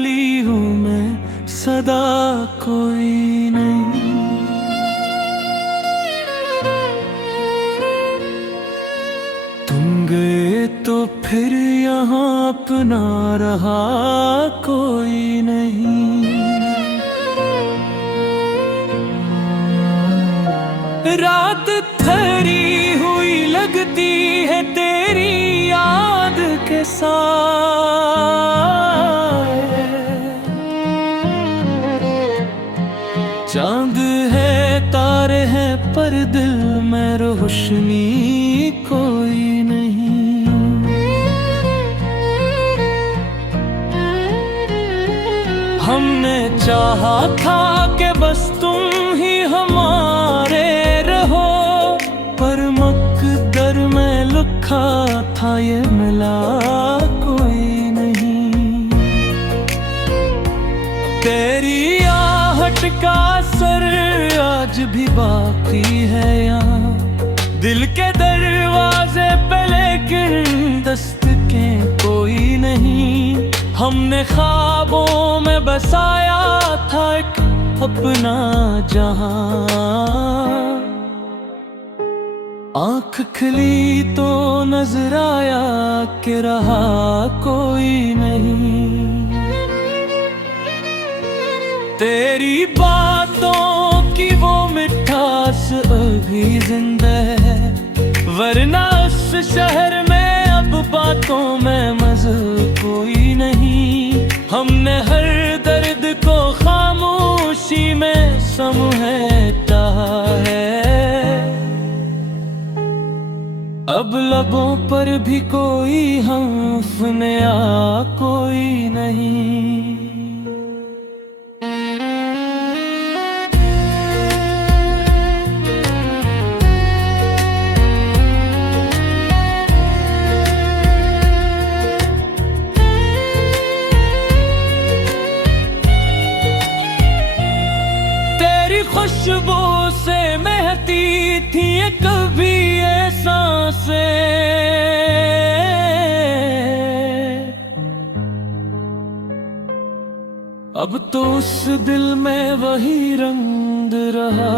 अकेली हूँ मैं, सदा कोई नहीं। तुम गए तो फिर यहाँ अपना रहा कोई नहीं। रात ठहरी हुई लगती है तेरी याद के साथ। चांद है तारे हैं पर दिल में रोशनी कोई नहीं। हमने चाहा था कि बस तुम ही हमारे रहो, पर मकदर में लिखा था ये मिला कोई नहीं। तेरी आहट का असर आज भी बाकी है यहाँ दिल के दरवाजे पे, लेकिन दस्तकें कोई नहीं। हमने ख्वाबों में बसाया था एक अपना जहां। आँख खुली तो नजर आया कि रहा कोई नहीं। तेरी बातों की वो मिठास अभी जिंदा है, वरना उस शहर में अब बातों में मज़ा कोई नहीं। हमने हर दर्द को खामोशी में समेटा है, अब लबों पर भी कोई हर्फ नया कोई नहीं। खुशबू से महती थी ये कभी ये सांसें, अब तो उस दिल में वही रंग रहा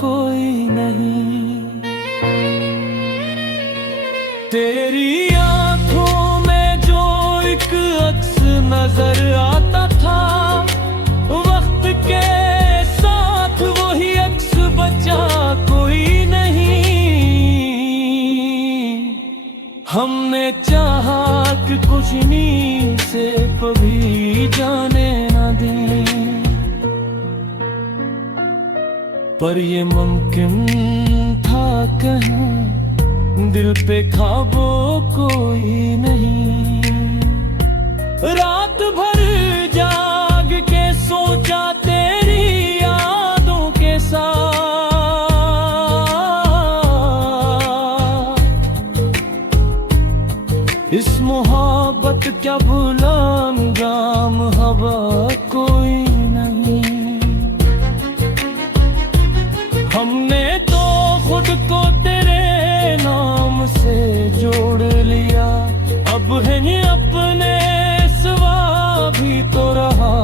कोई नहीं। तेरी आंखों में जो एक अक्स नजर आता था, वक्त के बचा कोई नहीं। हमने चाहा कि कुछ नी से कभी जाने ना दें, पर ये मुमकिन था कहीं दिल पे ख्वाबों कोई नहीं। रात भर जाग के सोचा तेरी यादों के साथ, इस मोहब्बत क्या भूला अंजाम हवा कोई नहीं। हमने तो खुद को तेरे नाम से जोड़ लिया, अब है ये अपने सिवा भी तो रहा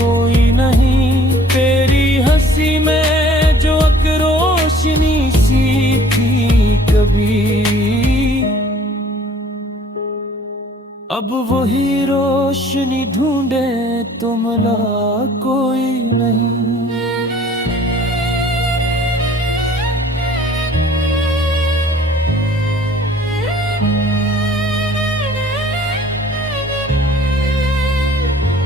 कोई नहीं। तेरी हंसी में जो एक रोशनी सी थी कभी, अब वही रोशनी ढूंढे तो मिला कोई नहीं।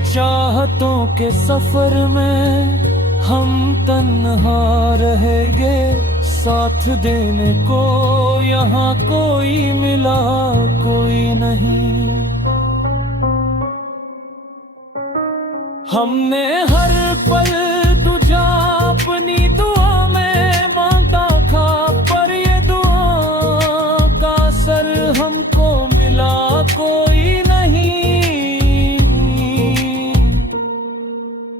चाहतों के सफर में हम तन्हा रहेंगे, साथ देने को यहाँ कोई मिला कोई नहीं। हमने हर पल तुझा अपनी दुआ में मांगा था, पर ये दुआ का असर हमको मिला कोई नहीं।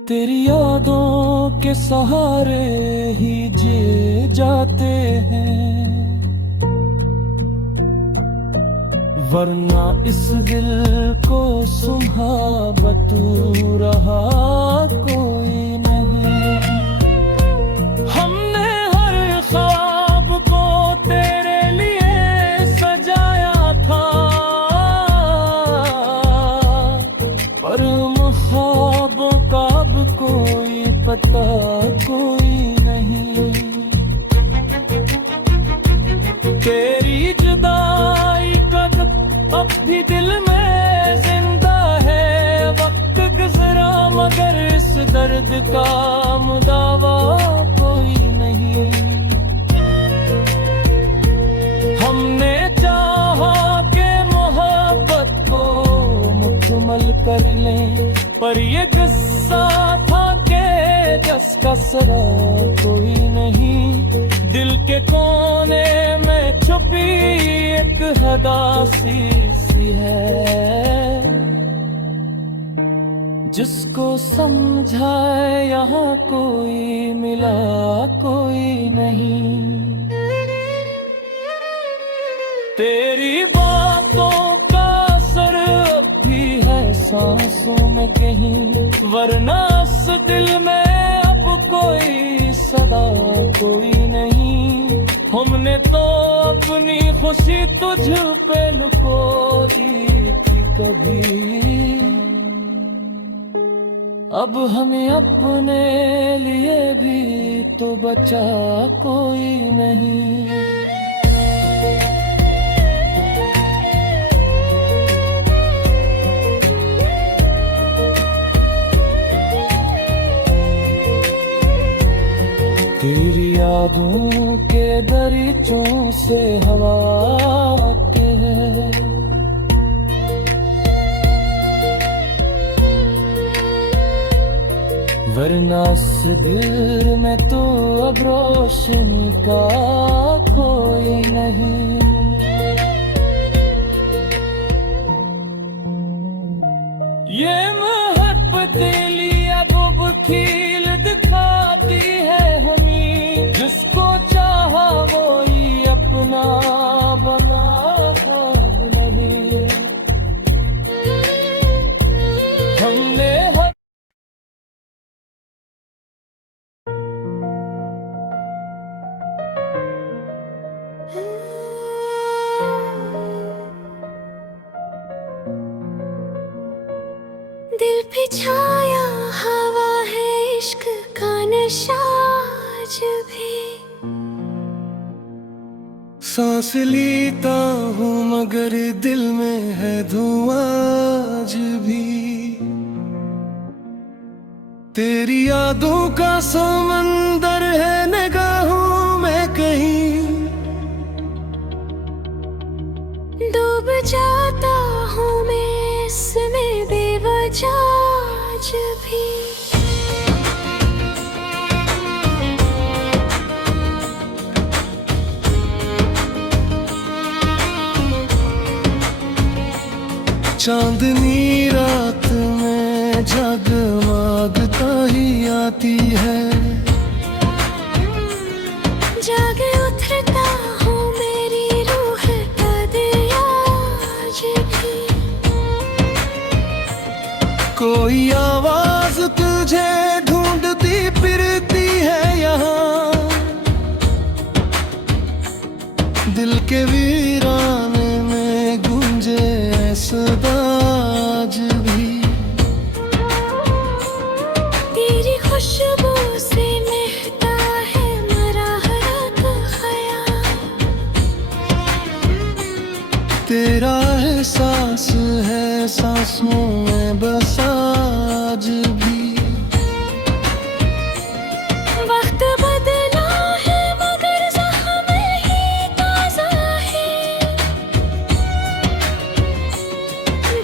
तेरी यादों के सहारे ही जी जाते हैं, वरना इस दिल को सुम्हा बतूरा ख्वाबों का अब कोई पता कोई नहीं। तेरी जुदाई का दुख अब भी दिल में जिंदा है। वक्त गुजरा मगर इस दर्द का मुदावा कोई नहीं। हमने चाहा के मोहब्बत को मुकम्मल कर लें, पर ये गुस्सा था के जिसका सरा कोई नहीं। दिल के कोने में छुपी एक हदासी सी है, जिसको समझाए यहाँ कोई मिला कोई नहीं। तेरी बातों का असर अब भी है सांसों में कहीं, वरना इस दिल में अब कोई सदा कोई नहीं। हमने तो अपनी खुशी तुझ पे लुको दी थी कभी, अब हमें अपने लिए भी तो बचा कोई नहीं। तेरी यादों के दरीचों से हवा आते हैं, वरना इस दिल में तो अब रोशनी का कोई नहीं। ये मोहब्बत लिया गुब खील दिखाती है हमें, जिसको चाहा वही अपना बना नहीं। हमने दिल पे छाया हवा है इश्क का नशा आज भी। सांस लेता हूँ मगर दिल में है धुआं आज भी। तेरी यादों का समंदर है निगाहों में कहीं, डूब जाता हूँ मैं इसमें बेवजह आज भी। चांदनी रात में जगमगता ही आती है, जागे उतरता हूँ मेरी रूह का दिया आज भी। कोई आवाज तुझे ढूंढती फिरती है यहाँ, दिल के वीराने में गूंजे सदा आज भी। तेरी खुशबू से महकता है मेरा हर एक ख्याल, तेरा एहसास है सांसों में बस आज भी। वक्त बदला है मगर ज़ख्म ही ताज़ा है,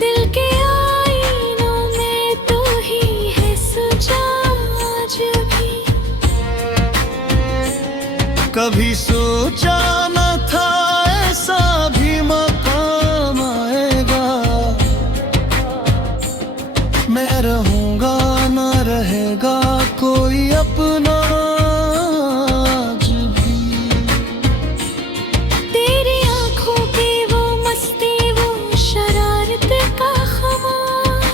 दिल के आईनों में तू ही है सजा आज भी। कभी सोचा न था ऐसा भी मकाम आएगा, मैं रहूंगा न रहेगा कोई अपना आज भी। तेरी आंखों की वो मस्ती वो शरारत का खुमार,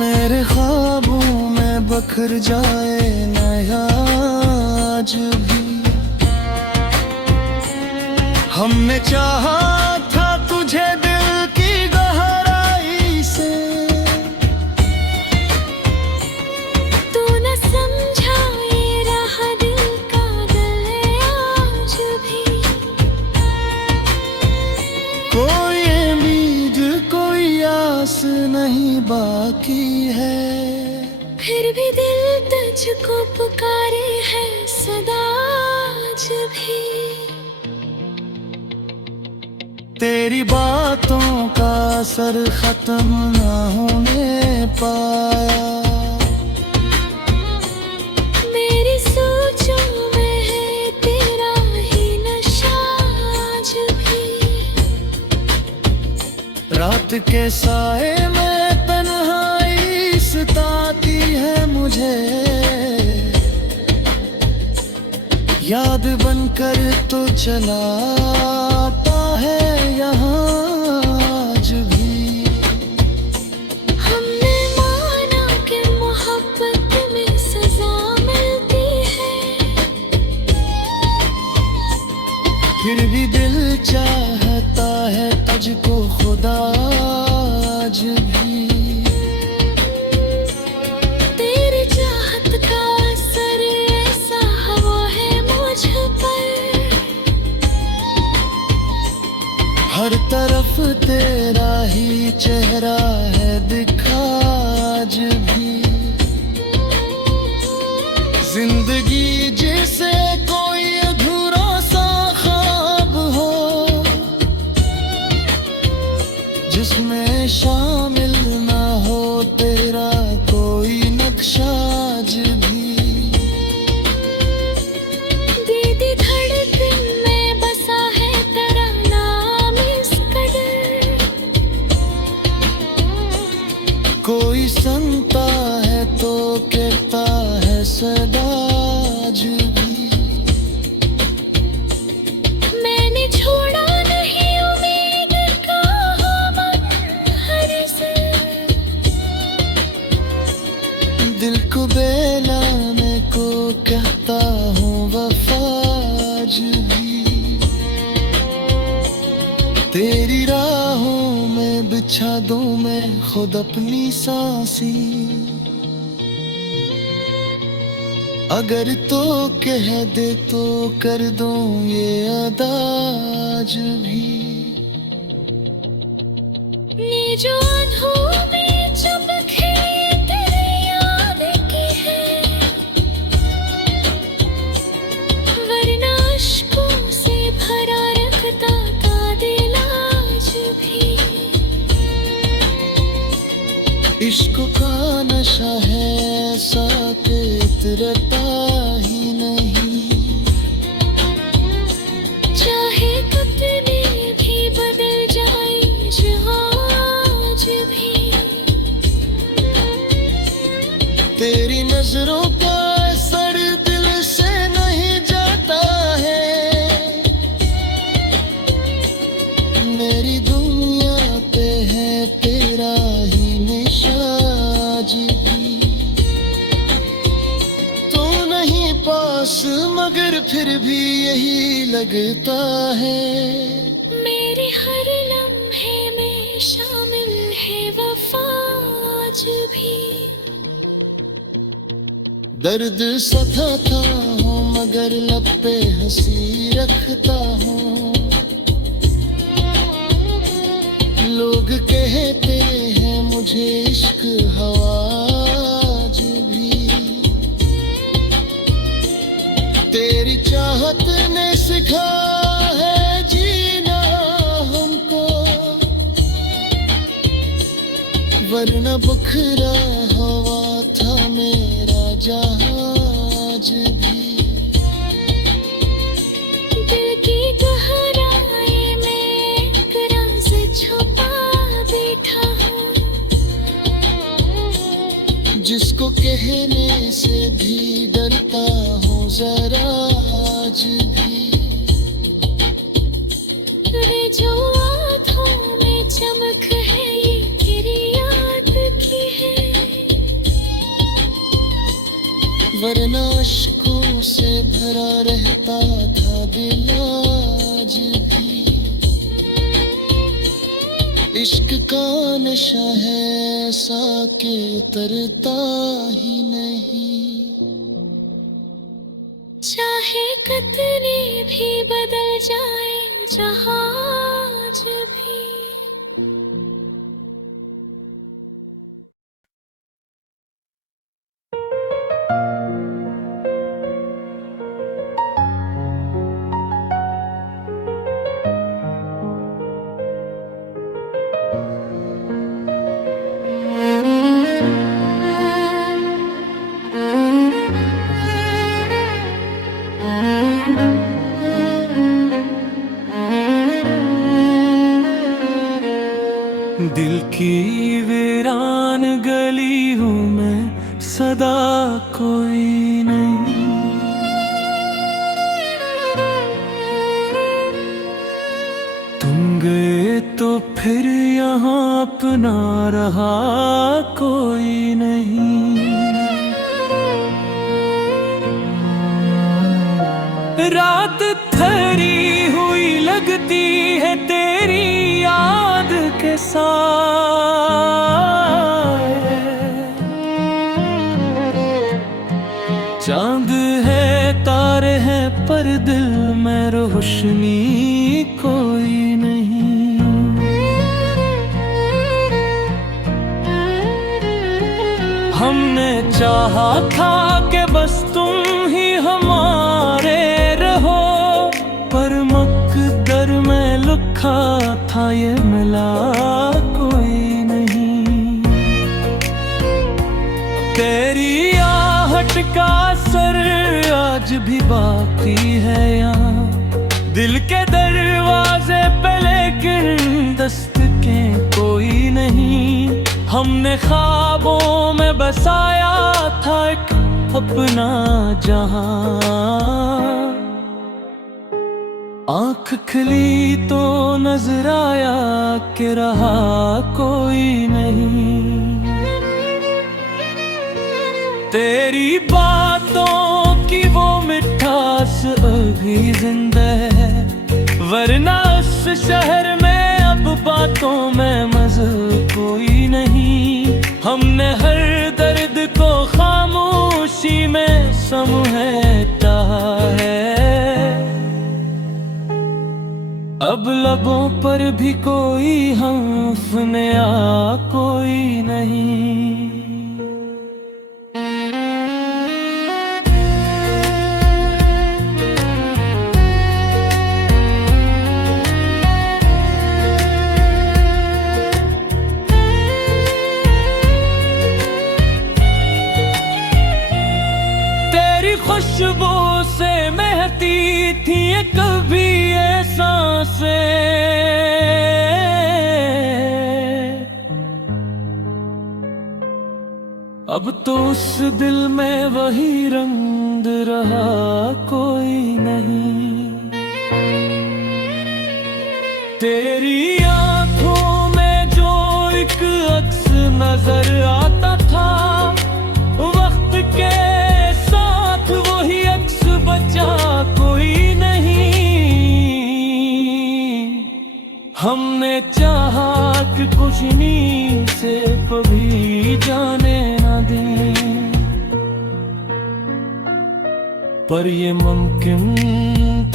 मेरे ख्वाबों में बखर जाए नया आज भी। हमने चाहा था तुझे दिल की गहराई से, ही बाकी है। फिर भी दिल तुझको पुकारे है सदा आज भी। तेरी बातों का असर खत्म ना होने पाया। मेरी सोचों में है तेरा ही नशा आज भी। रात के साए में तन्हाई सताती है मुझे, याद बनकर तो चलाता है यहाँ आज भी। हमने माना कि मोहब्बत में सजा मिलती है, फिर भी दिल चाहता है तुझको खुदा आज भी। तेरी चाहत का असर ऐसा हुआ है मुझ पर। हर तरफ तेरा ही चेहरा है दिखा आज भी। जिंदगी जैसे कोई अधूरा सा ख्वाब हो, जिसमें शामिल ना हो तेरा कोई नक्शा आज भी। दीदी धड़कन में बसा है तेरा नाम इस कदर। कोई सुनता है तो कहता है सदा आज भी। मैंने छोड़ा नहीं उम्मीद का मंहर से। दिल को बेलाने को कहता हूँ वफा आज भी। तेरी राहों में बिछा दूं मैं खुद अपनी सांसें, अगर तो कह दे तो कर दूं ये अदा आज भी। ये जो आँखों में चमक है तेरी याद की है, वरना अश्कों से भरा रखता था दिल आज भी। इश्क का नशा है ऐसा कि उतरता ही नहीं। चाहे कितने भी बदल जाए आज भी। तेरी नजरों का असर दिल से नहीं जाता है। मेरी दुनिया पे है तेरा ही निशा आज भी। तू नहीं पास मगर फिर भी यही लगता है। मेरे हर लम्हे में शामिल है वफा आज भी। दर्द सताता हूँ मगर लब पे हंसी रखता हूँ। लोग कहते हैं मुझे इश्क हवा आज भी। तेरी चाहत ने सिखा है जीना हमको, वरना बखरा हवा था मेरा जहाज भी। दिल की गहराई में एक राज छुपा बैठा हूँ, जिसको कहने से भी डरता हूँ जरा आज भी। रे जो आँखों में चमक है ये तेरी याद की है, वरना अश्कों से भरा रहता था दिल आज भी। इश्क का नशा है ऐसा के उतरता ही नहीं। चाहे कितने भी बदल जाए जहाज भी। वीरान गली हूँ मैं, सदा कोई नहीं। तुम गए तो फिर यहाँ अपना रहा कोई नहीं। रात थरी हुई लगती है तेरी याद के साथ। चांद है तारे हैं पर दिल में रोशनी कोई नहीं। हमने चाहा था कि बस तुम ही हमारे रहो, पर मकदर में लिखा था ये मिला कोई नहीं। तेरी आहट का असर आज भी बाकी है यहाँ दिल के दरवाजे पे, लेकिन दस्तकें कोई नहीं। हमने ख्वाबों में बसाया था एक अपना जहां। आँख खुली तो नजर आया कि रहा कोई नहीं। तेरी बातों की वो मिठास अभी जिंदा है, वरना उस शहर में अब बातों में मज़ा कोई नहीं। हमने हर दर्द को खामोशी में समेटा है, अब लबों पर भी कोई हर्फ नया कोई नहीं। खुशबू से महती थी ये कभी ये सांसें, अब तो उस दिल में वही रंग रहा कोई नहीं। तेरी आंखों में जो एक अक्स नजर आता था, वक्त के वही अक्स बचा कोई नहीं। हमने चाहा कि कुछ नींद से कभी जाने न दें, पर ये मुमकिन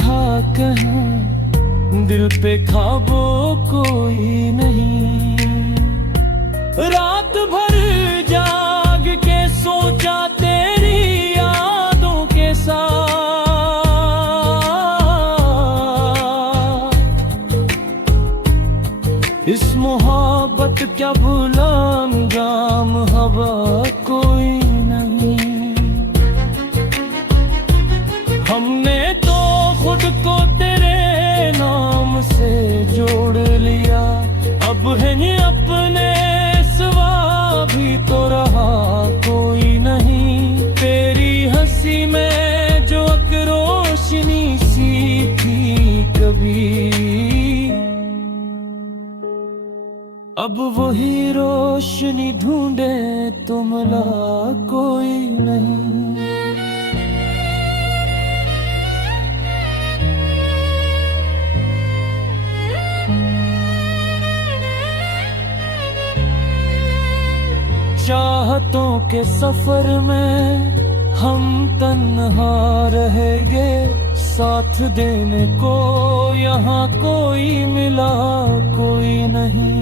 था कहीं दिल पे ख्वाबों कोई नहीं। रात भर जाग के सोचा तेरी यादों के साथ, इस मोहब्बत क्या भूला अंजाम हवा कोई नहीं। हमने तो खुद को तेरे नाम से जोड़ लिया, अब है ये अपने सिवा भी तो रहा कोई नहीं। तेरी हंसी में जो एक रोशनी सी थी कभी, अब वही रोशनी ढूंढे तो मिला कोई नहीं। चाहतों के सफर में हम तन्हा रहेंगे, साथ देने को यहाँ कोई मिला कोई नहीं।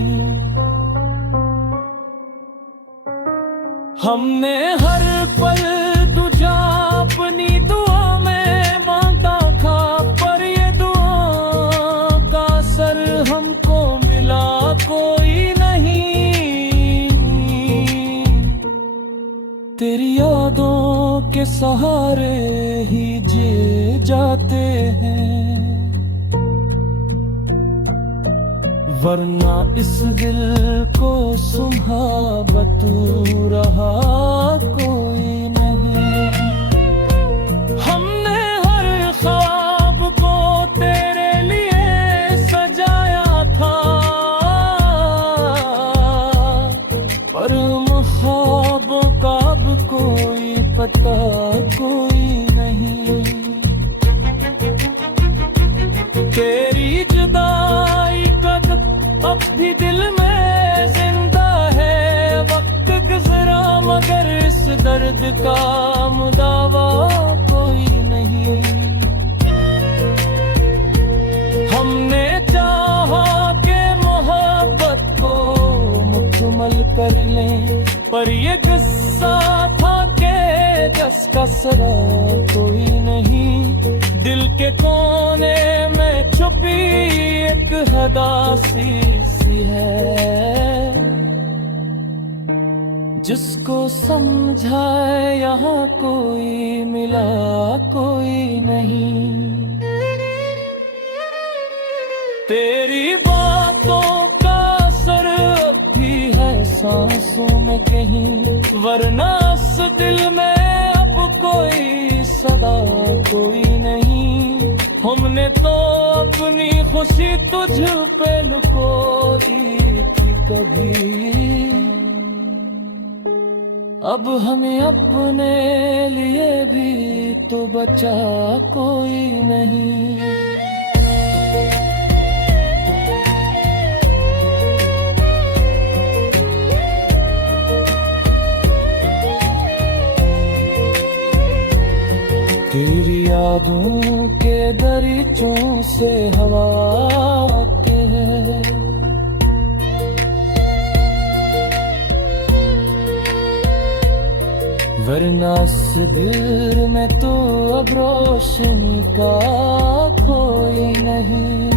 हमने हर पल तुझा अपनी दुआ में मांगा था, पर ये दुआ का असर हमको मिला कोई नहीं। तेरी यादों के सहारे ही जी जाते हैं, वरना इस दिल को सुहावतू रहा कोई नहीं। हमने हर ख्वाब को तेरे लिए सजाया था, पर ख्वाबों का अब कोई पता कोई नहीं। तेरी जुदाई का दर्द अब भी दिल में जिंदा है। वक्त गुजरा मगर इस दर्द का मुदावा कोई नहीं। हमने चाहा के मोहब्बत को मुकम्मल कर लें, पर ये गुस्सा था के जिसका सरा कोई नहीं। दिल के कोने में छुपी एक हदासी सी है, जिसको समझाए यहाँ कोई मिला कोई नहीं। तेरी बातों का असर अब भी है सांसों में कहीं, वरना इस दिल में अब कोई सदा कोई नहीं। हमने तो अपनी खुशी तुझ पे लुको दी थी कभी, अब हमें अपने लिए भी तो बचा कोई नहीं। तेरी यादों के दरीचों से हवा आते हैं, वरना इस दिल में तो अब रोशनी का कोई नहीं।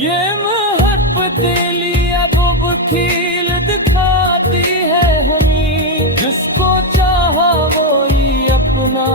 ये मोहब्बत दिली अब खील दिखाती है हमें, जिसको चाहा वो ही अपना